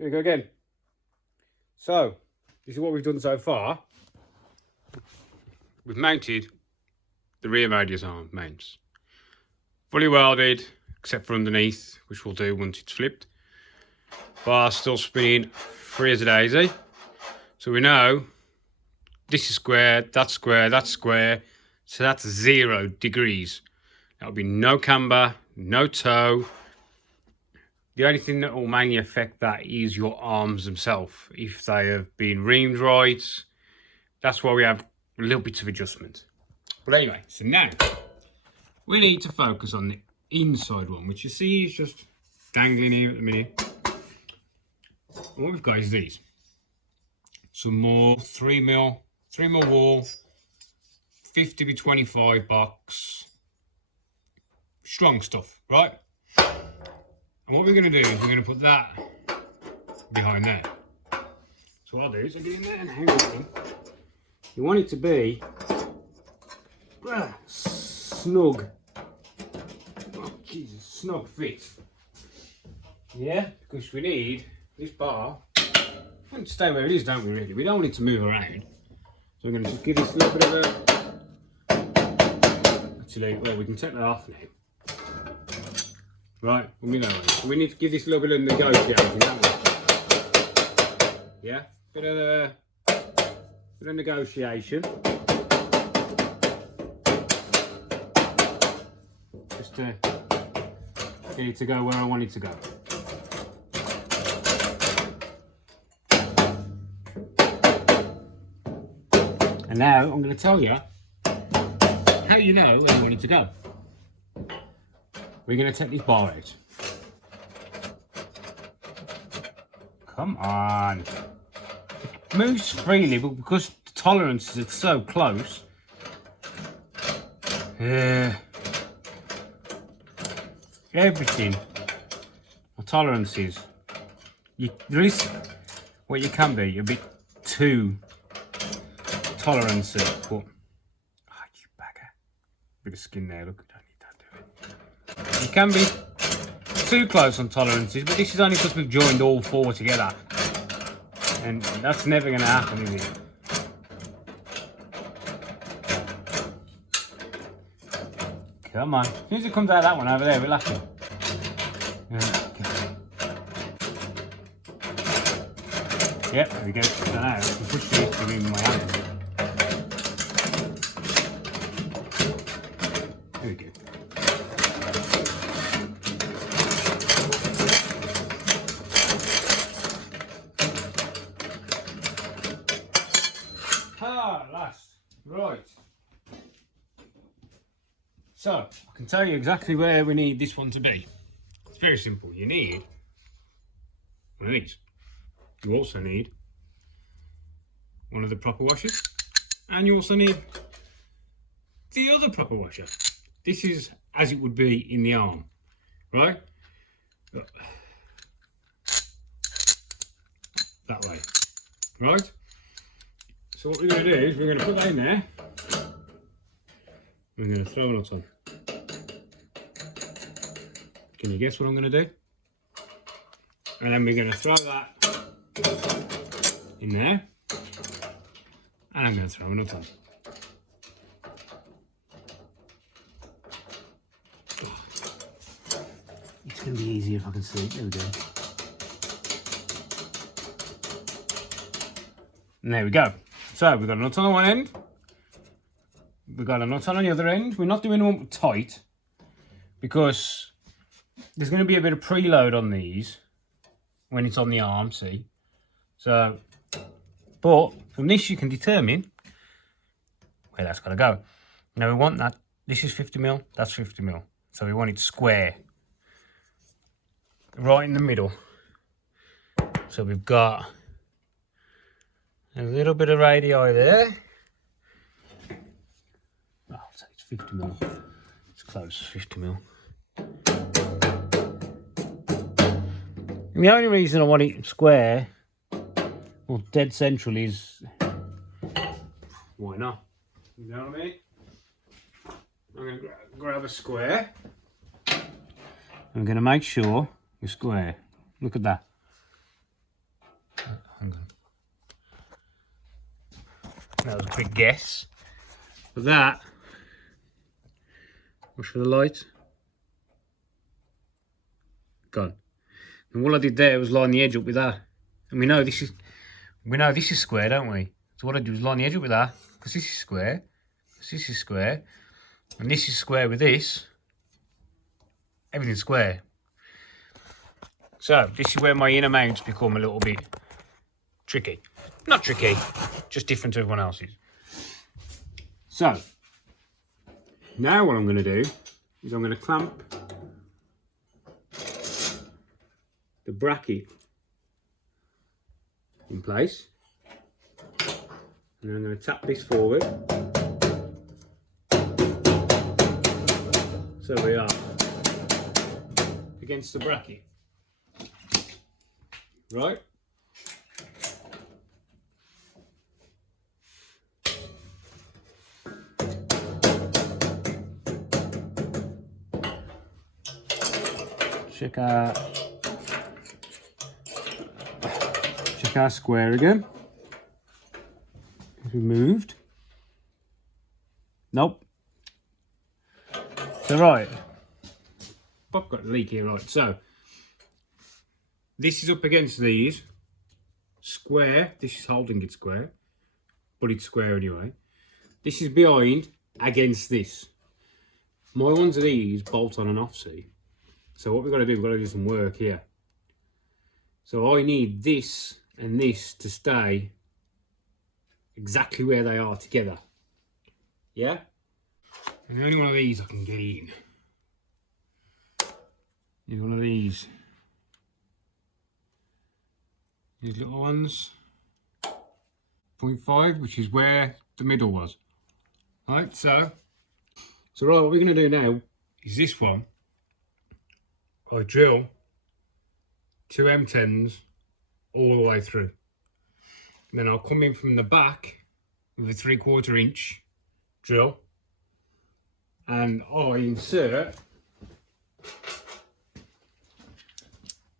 Here we go again. So, this is what we've done so far. We've mounted the rear radius arm mounts. Fully welded, except for underneath, which we'll do once it's flipped. Bar still spinning free as a daisy. So we know this is square, that's square, that's square. So that's 0 degrees. That'll be no camber, no toe. The only thing that will mainly affect that is your arms themselves. If they have been reamed right, that's why we have a little bit of adjustment. But anyway, so now we need to focus on the inside one, which you see is just dangling here at the minute. And what we've got is these. Some more 3mm wall, 50 by 25 box. Strong stuff, right? And what we're going to do is we're going to put that behind there. So what I'll do is I'll get in there and hang on. You want it to be snug. Oh, Jesus, snug fit. Yeah, because we need this bar. We want to stay where it is, don't we, really? We don't want it to move around. So we're going to just give this a little bit of a... Actually, well, we can take that off now. Right, we know it. So we need to give this a little bit of negotiating, don't we? Yeah, bit of negotiation. Just to get it to go where I want it to go. And now I'm going to tell you how you know where you want it to go. We're going to take this bar out. Come on. It moves freely, but because the tolerances are so close, everything, or tolerances, there is what you can be a bit too tolerant, but you bagger. Bit of skin there, look, I don't need that, do it. You can be too close on tolerances, but this is only because we've joined all 4 together. And that's never going to happen, is it? Come on. As soon as it comes out of that one over there, we're laughing. Yep, there we go. I don't know, I can push these to in my hand. There we go. Last. Right. So, I can tell you exactly where we need this one to be. It's very simple. You need one of these. You also need one of the proper washers. And you also need the other proper washer. This is as it would be in the arm. Right? That way. Right? So what we're going to do is we're going to put that in there. We're going to throw a nut on. Can you guess what I'm going to do? And then we're going to throw that in there. And I'm going to throw a nut on. It's going to be easier if I can see it. There we go. And there we go. So we've got a nut on one end, we've got a nut on the other end. We're not doing one tight because there's going to be a bit of preload on these when it's on the arm, see? So, but from this you can determine where that's got to go. Now we want that, this is 50mm, that's 50mm. So we want it square, right in the middle. So we've got a little bit of radii there. Oh, I'll say it's 50mm. It's close, 50mm. And the only reason I want it square, or dead central, is why not? You know what I mean? I'm going to grab a square. I'm going to make sure you're square. Look at that. Hang on. That was a quick guess. But that was for the light. Gone. And all I did there was line the edge up with that. And we know this is square, don't we? So what I do is line the edge up with that, because this is square, this is square, and this is square with this. Everything's square. So this is where my inner mounts become a little bit tricky. Not tricky, just different to everyone else's. So now what I'm going to do is I'm going to clamp the bracket in place, and then I'm going to tap this forward. So we are against the bracket, right? Check our square again. Removed. Nope. So right, I've got a leak here, right? So this is up against these square. This is holding it square, but it's square anyway. This is behind against this. My ones are these bolt on and off, see. So what we've got to do, we've got to do some work here. So I need this and this to stay exactly where they are together. Yeah? And the only one of these I can get in is one of these. These little ones. 0.5, which is where the middle was. Right, so right, what we're going to do now is this one. I drill 2 M10s all the way through. And then I'll come in from the back with a 3/4 inch drill, and I insert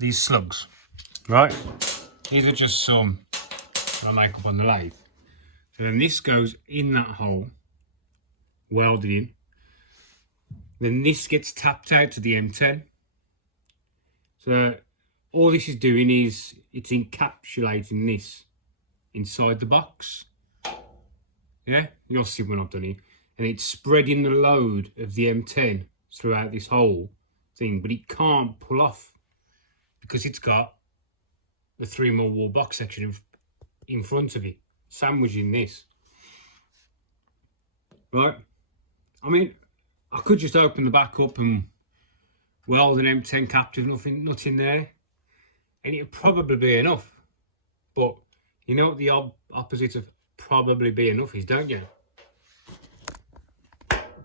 these slugs, right? These are just some I make up on the lathe. So then this goes in that hole, welded in. Then this gets tapped out to the M10. So all this is doing is it's encapsulating this inside the box. Yeah, you'll see when I've done it. And it's spreading the load of the M10 throughout this whole thing, but it can't pull off because it's got the 3mm wall box section in front of it, sandwiching this. Right? I mean, I could just open the back up and weld an M10 captive, nothing there, and it'd probably be enough. But you know what the opposite of probably be enough is, don't you?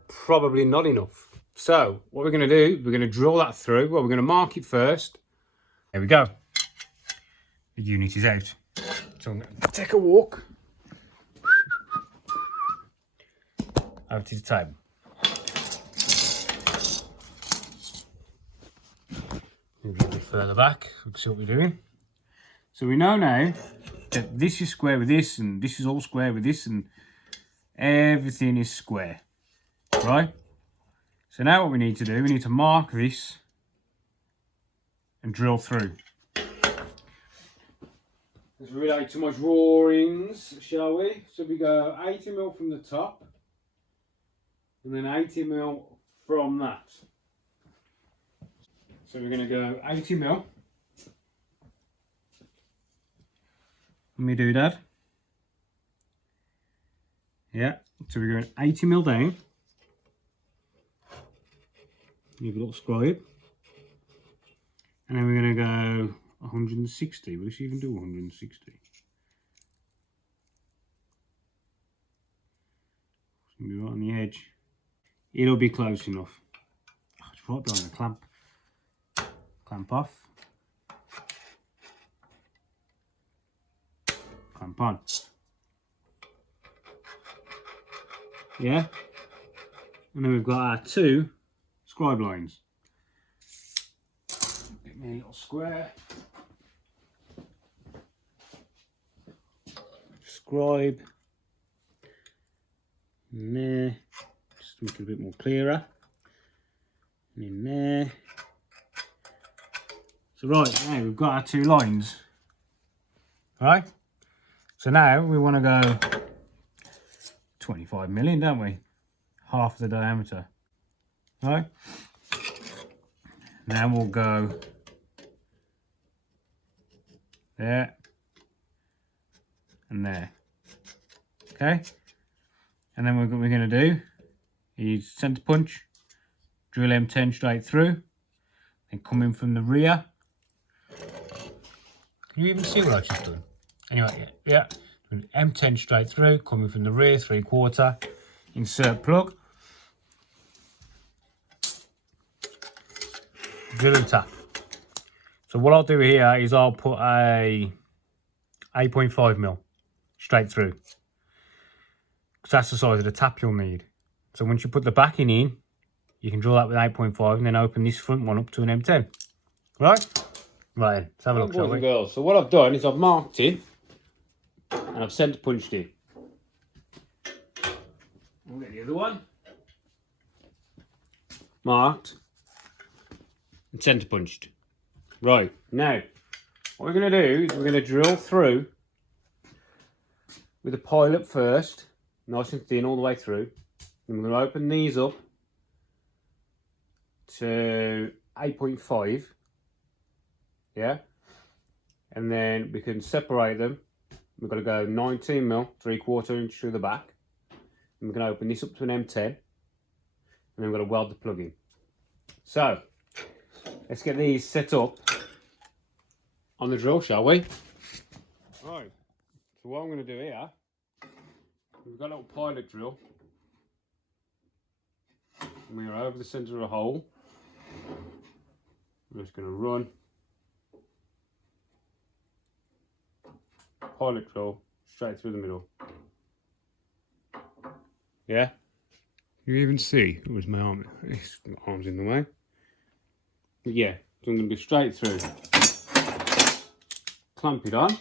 Probably not enough. So what we're going to do, we're going to drill that through. Well, we're going to mark it first. There we go. The unit is out. So I'm going to take a walk over to the table. Move a little bit further back, we can see what we're doing. So we know now that this is square with this, and this is all square with this, and everything is square, right? So now what we need to do, we need to mark this and drill through. Let's relate to my drawings, shall we? So we go 80mm from the top, and then 80mm from that. So we're going to go 80mm. Let me do that. Yeah, so we're going 80mm down. Give a little scribe. And then we're going to go 160. Will this even do 160? It's going to be right on the edge. It'll be close enough. It's right behind the clamp. Clamp off. Clamp on. Yeah? And then we've got our 2 scribe lines. Get me a little square. scribe in there, just to make it a bit more clearer, and in there. So right, now we've got our 2 lines, right? So now we want to go 25 million, don't we? Half the diameter, right? Now we'll go there and there, okay? And then what we're going to do is centre punch, drill M10 straight through, and come in from the rear. Can you even see what I've just done? Anyway, yeah. M10 straight through, coming from the rear, 3/4, insert plug, drill and tap. So what I'll do here is I'll put a 8.5mm straight through, because that's the size of the tap you'll need. So once you put the backing in, you can drill that with 8.5 and then open this front one up to an M10. Right? Right then, let's have a look, shall we? Boys and girls, so what I've done is I've marked it and I've centre punched it. We'll get the other one. Marked and centre punched. Right, now what we're going to do is we're going to drill through with a pilot first, nice and thin all the way through. And we're going to open these up to 8.5, yeah, and then we can separate them. We're going to go 19mm, 3/4 inch through the back, and we're going to open this up to an M10, and then we're going to weld the plug in. So let's get these set up on the drill, shall we? Right, so what I'm going to do here, we've got a little pilot drill, and we're over the centre of the hole. I'm just going to run pilot drill straight through the middle. Yeah? You even see, it was my arm, my arm's in the way. But yeah, so I'm going to go straight through. Clamp it on.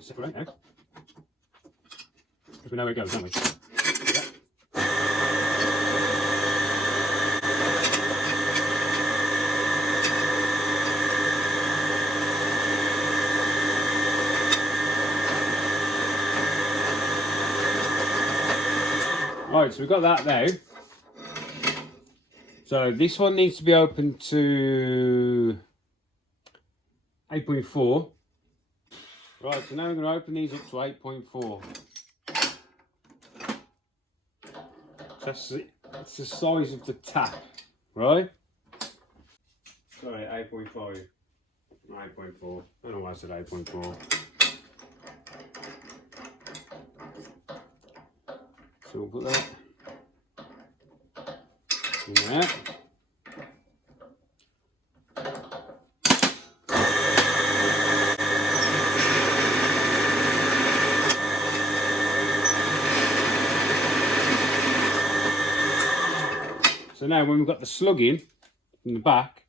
Separate out. Because we know where it goes, don't we? Yeah. Alright, so we've got that now. So this one needs to be open to 8.4. Right, so now we're going to open these up to 8.4. That's the size of the tap, right? Sorry, 8.5. 8.4. I don't know why I said 8.4. So we'll put that in there. So now when we've got the slug in the back,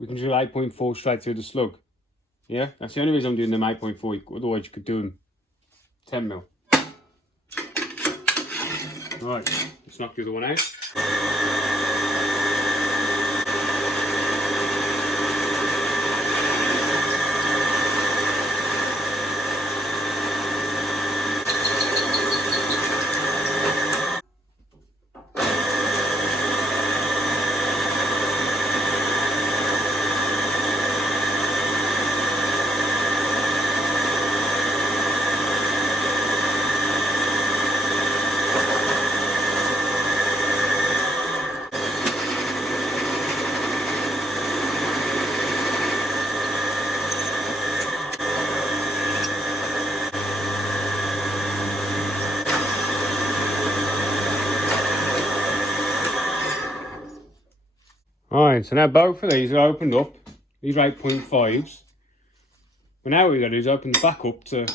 we can drill 8.4 straight through the slug. Yeah, that's the only reason I'm doing them 8.4, otherwise you could do them 10mm. Right, let's knock the other one out. Right, so now both of these are opened up. These are 8.5s. But now what we've got to do is open the back up to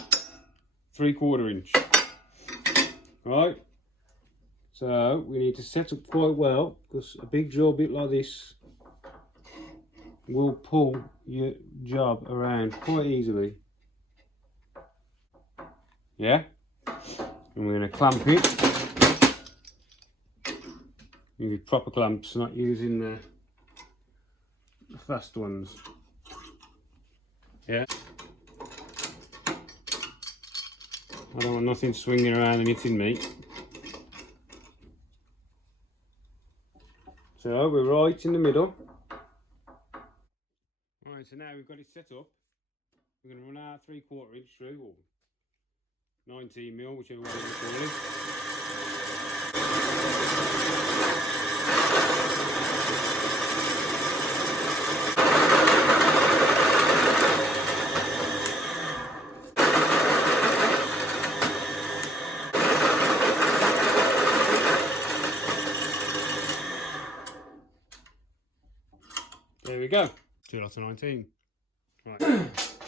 3/4 inch. Right, so we need to set up quite well, because a big drill bit like this will pull your job around quite easily. Yeah, and we're going to clamp it. Using proper clamps, not using the fast ones. Yeah, I don't want nothing swinging around and hitting me. So we're right in the middle. Right, so now we've got it set up. We're going to run our 3/4 inch through, or 19mm, whichever way you call it. There we go. 2 lots of 19. Right.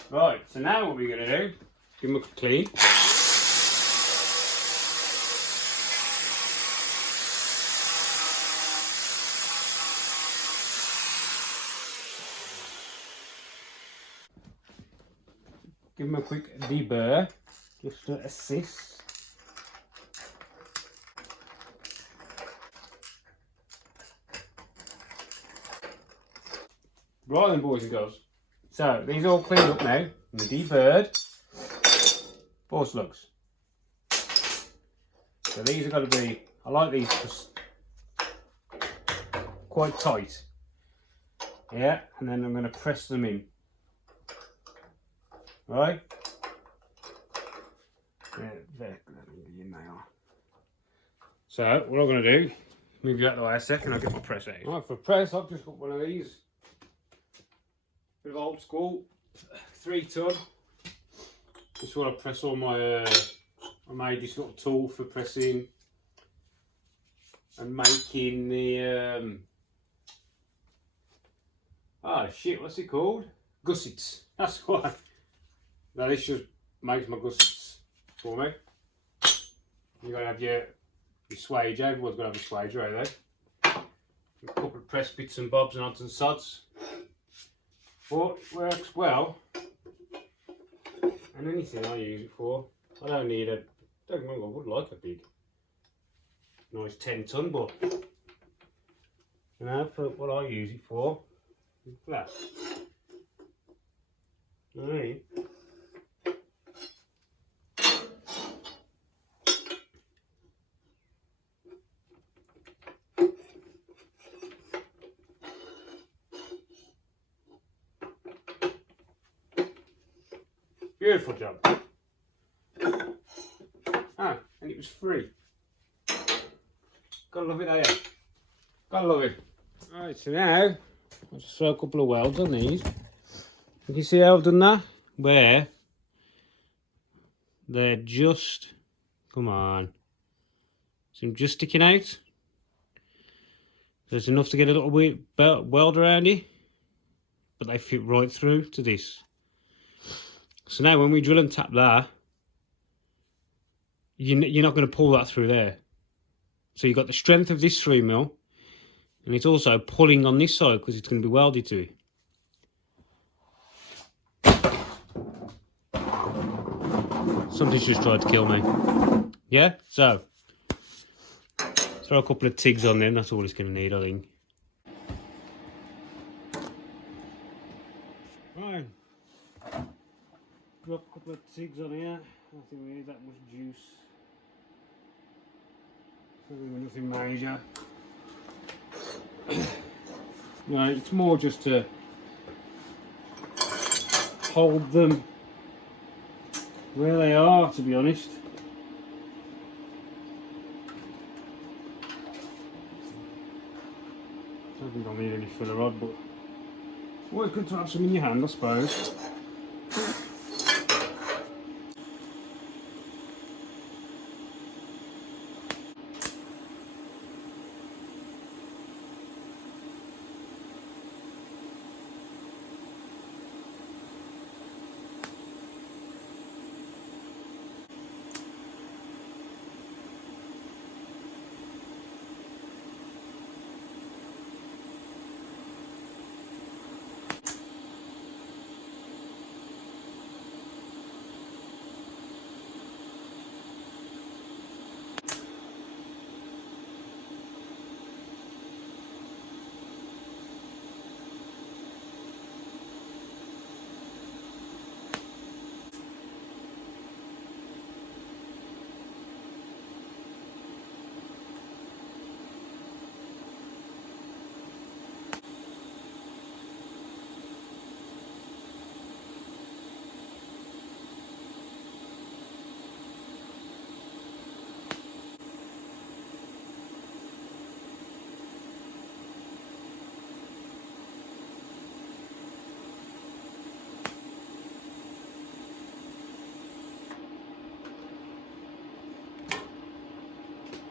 Right, so now what we're going to do, give them a clean. Give them a quick deburr, just to assist. Right then, boys and girls. So these are all cleaned up now, and the deburred 4 slugs. So these are going to be, I like these just quite tight. Yeah, and then I'm going to press them in. Right? There they are. So what I'm going to do, move you out of the way a second, I'll get my press out. Right, for press, I've just got one of these. Bit of old school, 3 ton. Just want to press all my, I made this little tool for pressing and making the, what's it called? Gussets, that's why. Now this just makes my gussets for me. You've got to have your swage, everyone's got to have a swage right there. A couple of press bits and bobs and odds and sods. But it works well, and anything I use it for, I don't need a, don't get me wrong, I would like a big, nice 10 ton, but, you know, for what I use it for, it's flat. You know what I mean? Beautiful job. Ah, and it was free. Gotta love it, eh? Gotta love it. Alright, so now I'll just throw a couple of welds on these. You can see how I've done that? Where they're just, come on, so I'm just sticking out. There's enough to get a little weld around it, but they fit right through to this. So now when we drill and tap that, you're not going to pull that through there. So you've got the strength of this 3mm, and it's also pulling on this side because it's going to be welded to it. Something's just tried to kill me. Yeah, so throw a couple of tigs on them, that's all it's going to need, I think. Right. Drop a couple of tigs on here. I don't think we need that much juice. Nothing major. No, it's more just to hold them where they are, to be honest. I don't think I'll need any filler rod, but always good to have some in your hand, I suppose.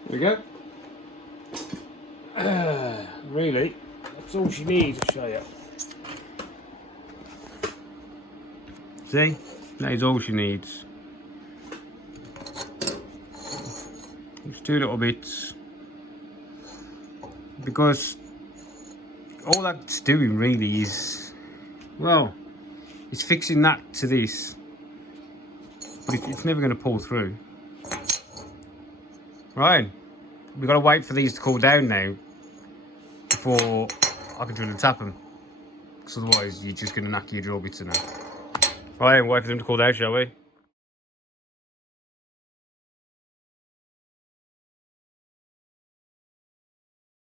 we go. Really, that's all she needs to show you. See, that is all she needs. Just 2 little bits, because all that's doing really is, well, it's fixing that to this, but it's never going to pull through. Right, we've got to wait for these to cool down now before I can drill and tap them, because otherwise you're just going to knock your drill bits in there. Right, wait for them to cool down, shall we?